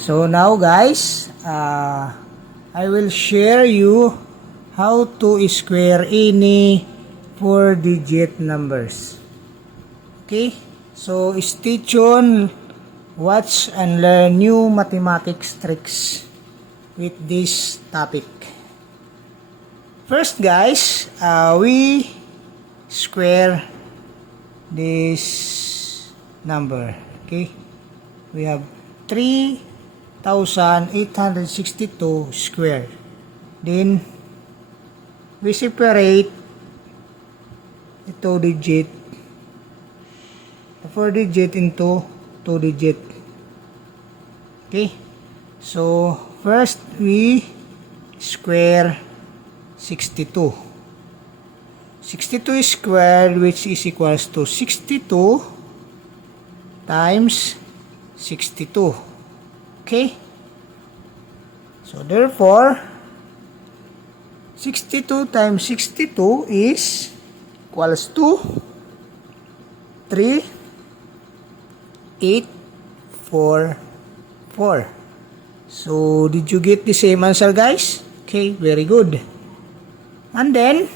So now guys, I will share you how to square any 4-digit numbers. Okay, so stay tuned, watch and learn new mathematics tricks with this topic. First guys, we square this number. Okay, we have 3,862 square. Then we separate the 2-digit, the 4-digit into 2-digit. Okay, so first we square 62. 62 squared, which is equals to 62 times 62. Okay, so therefore 62 times 62 is equals to 3,844. So did you get the same answer guys? Okay, very good. And then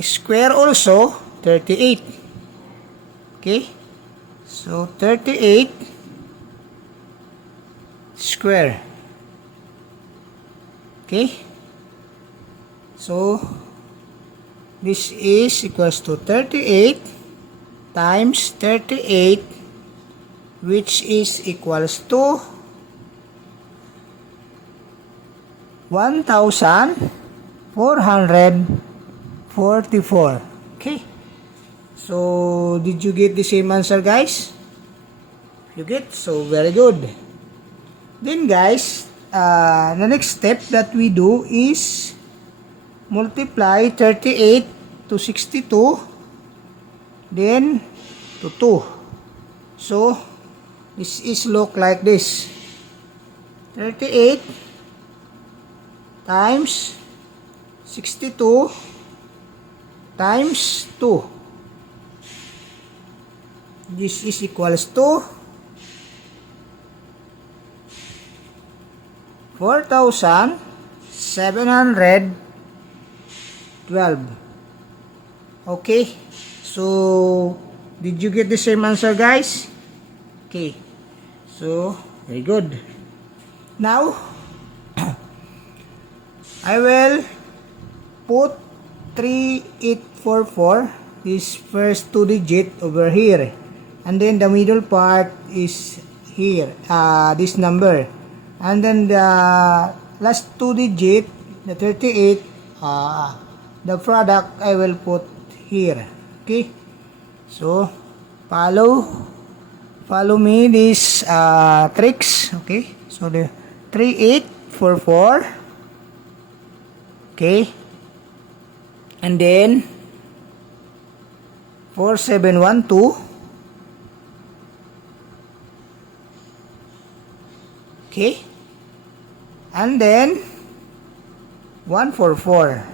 square also 38. Okay, so 38 square. Okay, so this is equals to 38 times 38, which is equals to 1,444. Okay, so did you get the same answer guys? You get, so very good. Then guys, the next step that we do is multiply 38 to 62, then to 2. So this is look like this: 38 times 62 times 2. This is equals to 4,712. Okay, so did you get the same answer guys? Okay, so very good. Now I will put 3,844, this first 2-digit over here, and then the middle part is here, this number, and then the last 2-digit, the 38, the product I will put here. Okay, so follow me these tricks. Okay, so the 3,844, okay, and then 4,712, okay, and then 144.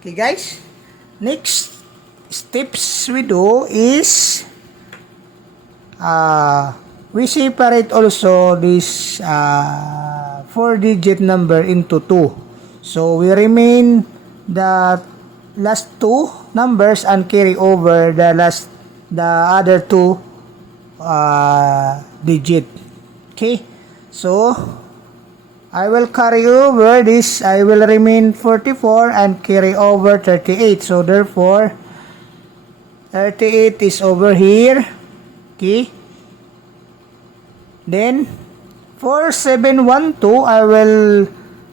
Okay guys, next steps we do is we separate also this 4-digit number into 2. So we remain the last 2 numbers and carry over the other 2 digit. Okay, so I will carry over this, I will remain 44 and carry over 38. So therefore 38 is over here. Okay, then 4,712 I will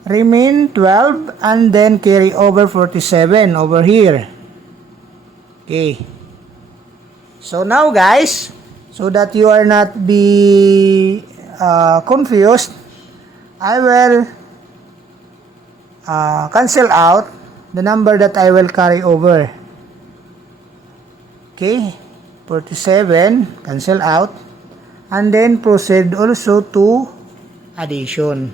remain 12 and then carry over 47 over here. Okay, so now guys, so that you are not be confused, I will cancel out the number that I will carry over. Okay, 47 cancel out, and then proceed also to addition.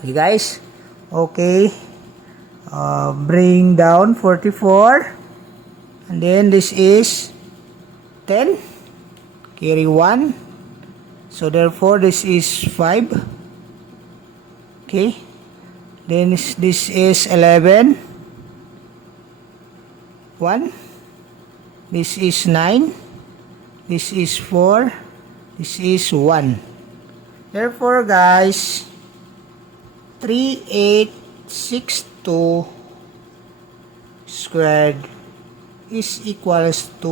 Okay guys, okay, bring down 44 And then this is 10. Carry 1. So therefore this is 5. Okay. Then this is 11. 1. This is 9. This is 4. This is 1. Therefore, guys, 3862 squared is equals to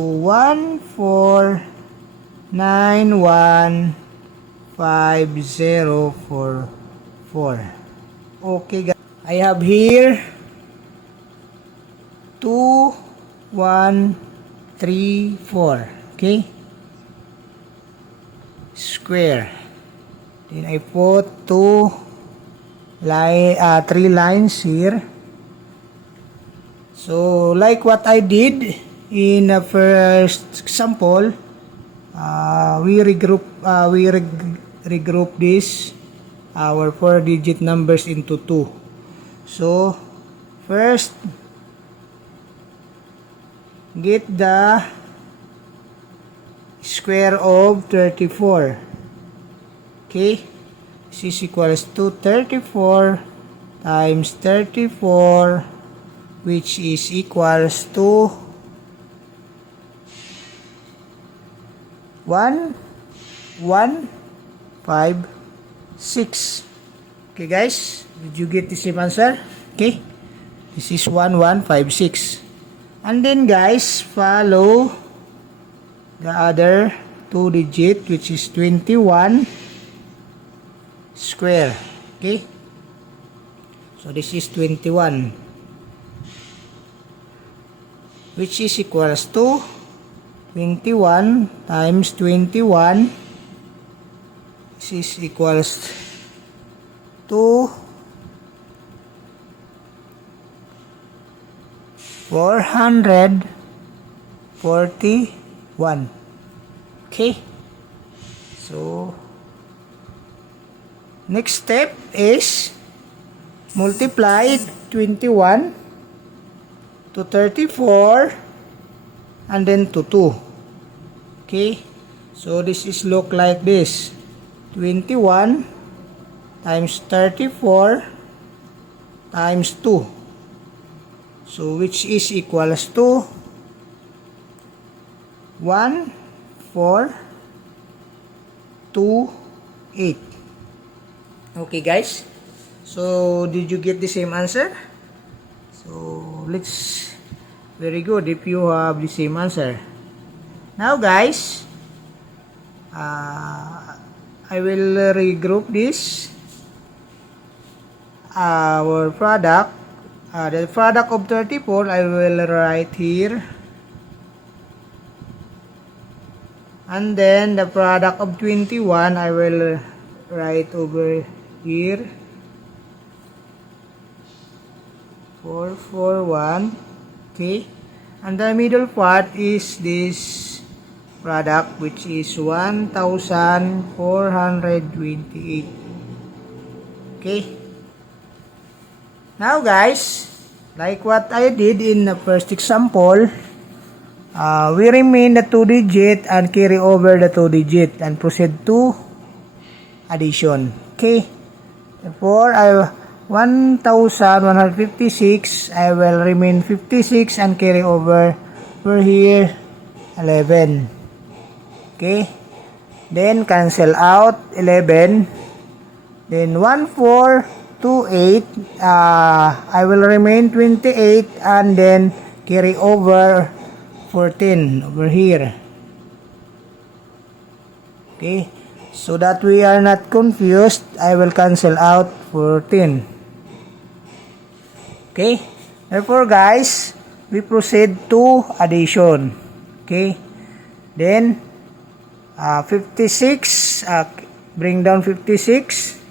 14915044. Okay, guys. I have here 2134. Okay. Square. Then I put 3 lines here. So like what I did in the first example, we regroup this our 4-digit numbers into 2. So first, get the square of 34. Okay, this is equals to 34 times 34, which is equals to 1156. Okay, guys, did you get the same answer? Okay, this is 1156. And then, guys, follow the other 2-digit, which is 21 square. Okay, so this is 21, which is equals to 21 times 21. This is equals to 441. Okay, so next step is multiply 21 to 34 and then to 2. Okay, so this is look like this: 21 times 34 times 2. So which is equals to 1428. Okay, guys, so did you get the same answer? So let's, very good if you have the same answer. Now, guys, I will regroup this our product. The product of 34 I will write here, and then the product of 21 I will write over here. 441. Okay, and the middle part is this product, which is 1428. Okay. Now, guys, like what I did in the first example, we remain the 2-digit and carry over the 2-digit and proceed to addition. Okay. Therefore, 1156, I will remain 56 and carry over here 11. Okay. Then cancel out 11. Then 1428, I will remain 28 and then carry over 14 over here. Okay, so that we are not confused, I will cancel out 14. Okay, therefore, guys, we proceed to addition. Okay, then 56, bring down 56.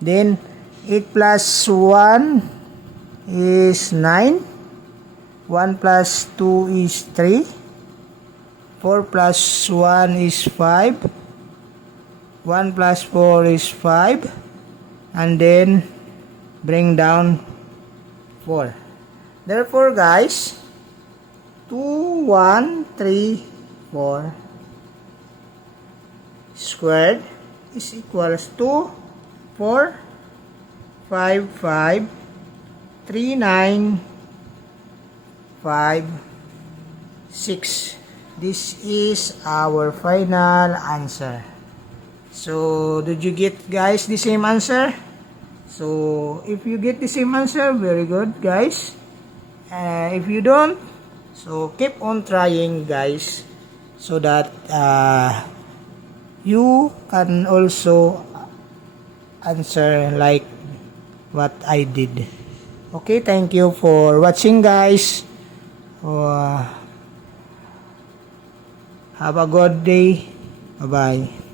Then 8 plus 1 is 9. 1 plus 2 is 3. 4 plus 1 is 5. 1 plus 4 is 5. And then bring down 4. Therefore, guys, 2 1, 3, 4 squared is equals to 4, 5, 5, 3, 9, 5, 6. This is our final answer. So, did you get, guys, the same answer? So, if you get the same answer, very good, guys. If you don't, so keep on trying, guys, so that you can also answer like what I did. Okay, thank you for watching, guys. Have a good day. Bye-bye.